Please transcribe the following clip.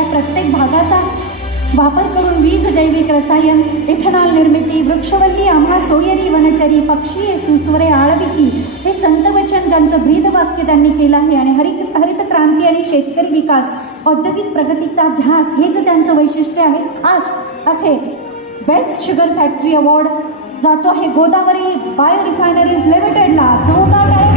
प्रत्येक भागाचा वापर करून वीज, जैविक रसायन, इथेनॉल निर्मिती, वृक्षवल्ली, आम्हा सोयरी, वनचरी, पक्षी, सुस्वरे, आळविकी हे संतवचन ज्यांचं ब्रीदवाक्य त्यांनी केलं आहे. आणि हरित क्रांती आणि शेतकरी विकास, औद्योगिक प्रगतीचा ध्यास हेच ज्यांचं वैशिष्ट्य आहे. खास असे बेस्ट शुगर फॅक्टरी अवॉर्ड जातो आहे गोदावरी बायो रिफायनरीज लिमिटेडला. जोरदार